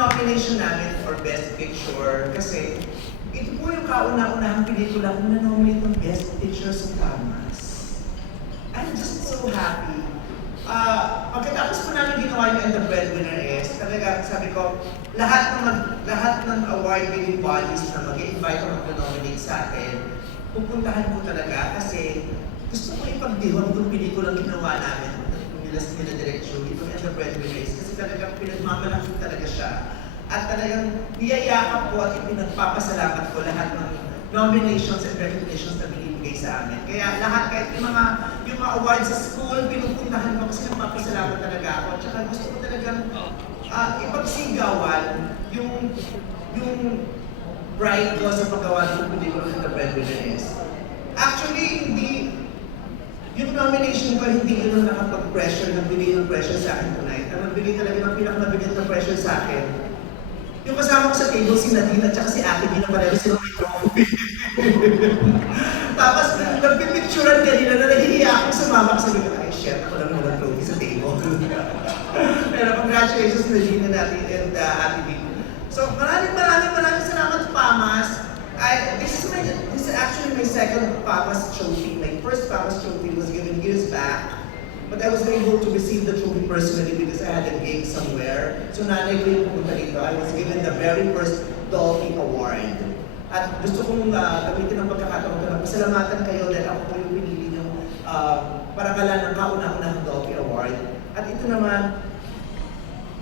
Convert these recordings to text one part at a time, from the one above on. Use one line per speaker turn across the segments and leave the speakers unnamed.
Nomination namin for Best Picture, kasi ito po yung kauna-unahang pelikula kung na-nominate ng Best Picture sa Tamas. I'm just so happy. Ah, pagkatapos po namin ginawa yung And the Breadwinner is, talaga sabi ko, lahat ng mag, lahat ng award-winning bodies na mag-invite o mag-nominate sa akin, pupuntahan ko talaga kasi gusto ko ipagdihon itong pelikulang ginawa namin nila sa nila Direct Julie, itong Breadwinner is, kasi talagang pinagmamalaki talaga siya. At talagang niyayakap ko at ipinagpapasalamat ko lahat ng nominations and recognitions na binibigay sa amin. Kaya lahat, kahit yung mga, yung mga awards sa school, pinupuntahan ko kasi nagpapasalamat talaga ako. At saka gusto ko talagang ah, ipagsigawan yung, yung pride ko sa paggawa ng pelikula ng The Breadwinner is. Actually, hindi, yung nomination ko, hindi yun ang nakapag-pressure, nagbigay ng pressure sa akin tonight. Ang nagbigay talaga ng pinakamabigat na pressure sa akin, yung kasama ko sa table, si Nadine at saka si Ate Dina pareho sila may trophy. Tapos, nagpipicturean kanina na nahihiya akong sumama kasi sabi ko, ay shit, ako lang naman trophy sa table. Pero congratulations Nadine and Ate, and uh, Ate Dina. So, maraming maraming maraming salamat Pamas. I, this is my, this is actually my second Pamas trophy. My first Pamas trophy But I was able to receive the trophy personally because I had a gig somewhere. So nanay ko yung pumunta dito. I was given the very first Dolphy Award. At gusto kong uh, gamitin ang pagkakataon ko na pasalamatan kayo dahil ako po yung pinili ng uh, parangalan ng kauna-unahang Dolphy Award. At ito naman,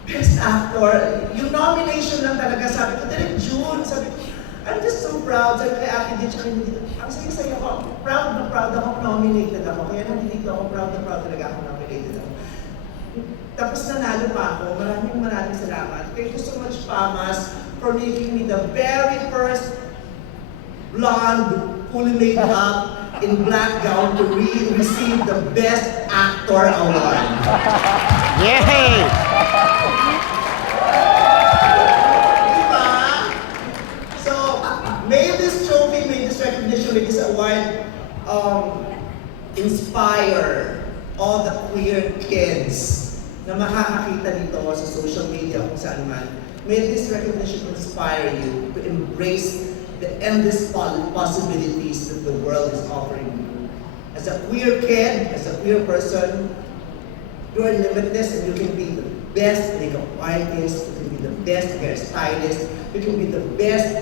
Best Actor, yung nomination lang talaga, sabi ko, Direk June, sabi ko, I'm just so proud. Sabi kay Ate Ditch, kay Nidito, ang saya-saya ko, proud na proud ako, nominated ako. Kaya nandito ako, proud na proud talaga ako, nominated ako. Tapos nanalo pa ako, maraming maraming salamat. Thank you so much, Pamas, for making me the very first blonde, fully made up, in black gown to re- receive the Best Actor Award.
Yay!
Diba? So, may this trophy, may may this award um, inspire all the queer kids na makakakita dito sa social media kung saan man. May this recognition inspire you to embrace the endless pos- possibilities that the world is offering you. As a queer kid, as a queer person, you are limitless and you can be the best makeup artist, you can be the best hairstylist, you can be the best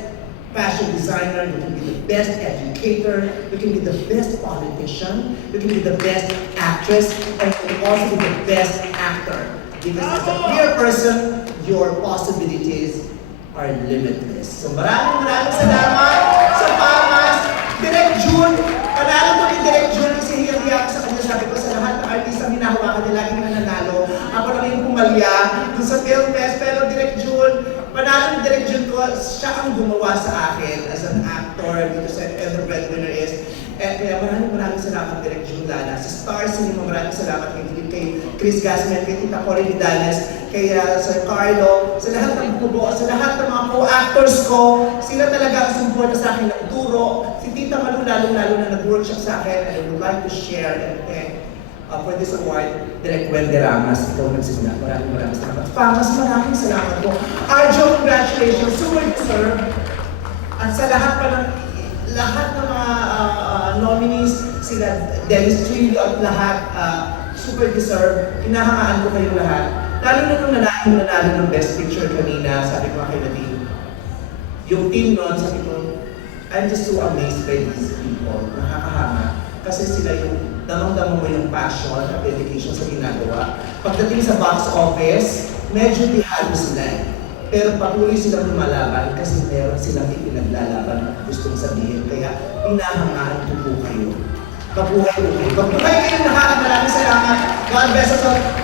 fashion designer, you can be the best educator, you can be the best politician, you can be the best actress, and you can also be the best actor. Because as a queer person, your possibilities are limitless. So maraming maraming salamat sa Pamas, Direk June, panalo ko ni Direk June kasi hiyang-hiya ako sa kanya. Sabi ko sa lahat ng artista hinahawakan niya, lagi na nanalo. Ako lang yung pumalya dun sa Film Fest. Pero panalo ni Direk June ko, siya ang gumawa sa akin as an actor dito sa And the Breadwinner is. Eh, kaya maraming maraming salamat Direk June Lana. Sa Star Cinema, maraming salamat kay, kay Chris Gasman, kay Tita Cory Vidales, kay uh, Sir Carlo, sa lahat ng bubuo, sa lahat ng mga co-actors ko, sila talaga ang sumuporta sa akin ng turo. Si Tita Malu, lalo-lalo na nag-workshop sa akin, and I would like to share and thank uh, for this award, Direk Wendy Ramas, ikaw nagsimula. Maraming maraming salamat. Pamas, maraming salamat po. Arjo, congratulations, super deserved. At sa lahat pa ng lahat ng mga ah, nominees, sila Dennis Trillo at lahat ah, super deserved. Hinahangaan ko kayo lahat. Lalo na nung nanalo, nanalo ng Best Picture kanina, sabi ko kay Nadine, yung team nun, sabi ko, I'm just so amazed by these people. Nakakahanga. Kasi sila yung damang-damang mo yung passion at dedication sa ginagawa. Pagdating sa box office, medyo tihalo sila eh. Pero patuloy silang lumalaban kasi meron silang ipinaglalaban at gustong sabihin. Kaya hinahangaan ko po kayo. Mabuhay po kayo. Mabuhay kayo lahat. Maraming salamat. God bless us all.